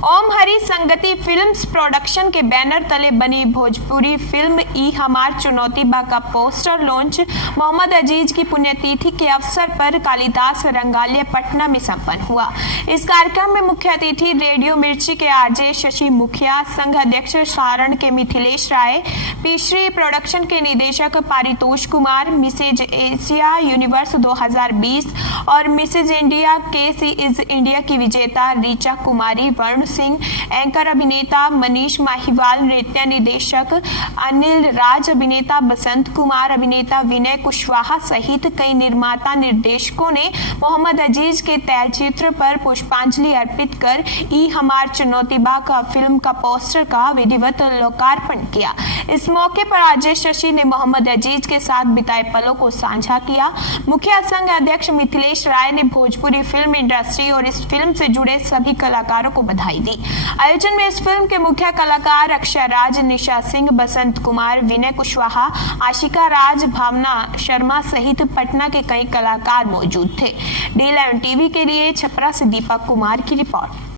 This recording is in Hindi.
ओम हरि संगति फिल्म्स प्रोडक्शन के बैनर तले बनी भोजपुरी फिल्म ई हमार चुनौती बा का पोस्टर लॉन्च मोहम्मद अजीज की पुण्यतिथि के अवसर पर कालिदास रंगालय पटना में संपन्न हुआ। इस कार्यक्रम में मुख्य अतिथि रेडियो मिर्ची के आरजे शशि मुखिया, संघ अध्यक्ष सारण के मिथिलेश राय, पीश्री प्रोडक्शन के निदेशक Paritosh Kumar, Mrs Asia Universe 2020 और मिसेज इंडिया केस इज इंडिया की विजेता रीचा कुमारी, वरुण सिंह, एंकर अभिनेता मनीष माहिवाल, नृत्य निदेशक अनिल राज, अभिनेता बसंत कुमार, अभिनेता विनय कुशवाहा सहित कई निर्माता निर्देशकों ने मोहम्मद अजीज के तैलचित्र पर पुष्पांजलि अर्पित कर ई हमार चुनौती बा का फिल्म का पोस्टर का विधिवत लोकार्पण किया। इस मौके पर आरजे शशि ने मोहम्मद अजीज के साथ बिताए पलों को साझा किया। मुखिया संघ अध्यक्ष मिथिलेश राय ने भोजपुरी फिल्म इंडस्ट्री और इस फिल्म से जुड़े सभी कलाकारों को बधाई दी। आयोजन में इस फिल्म के मुख्य कलाकार अक्षय राज, निशा सिंह, बसंत कुमार, विनय कुशवाहा, आशिका राज, भावना शर्मा सहित पटना के कई कलाकार मौजूद थे। डी11 टीवी के लिए छपरा से दीपक कुमार की रिपोर्ट।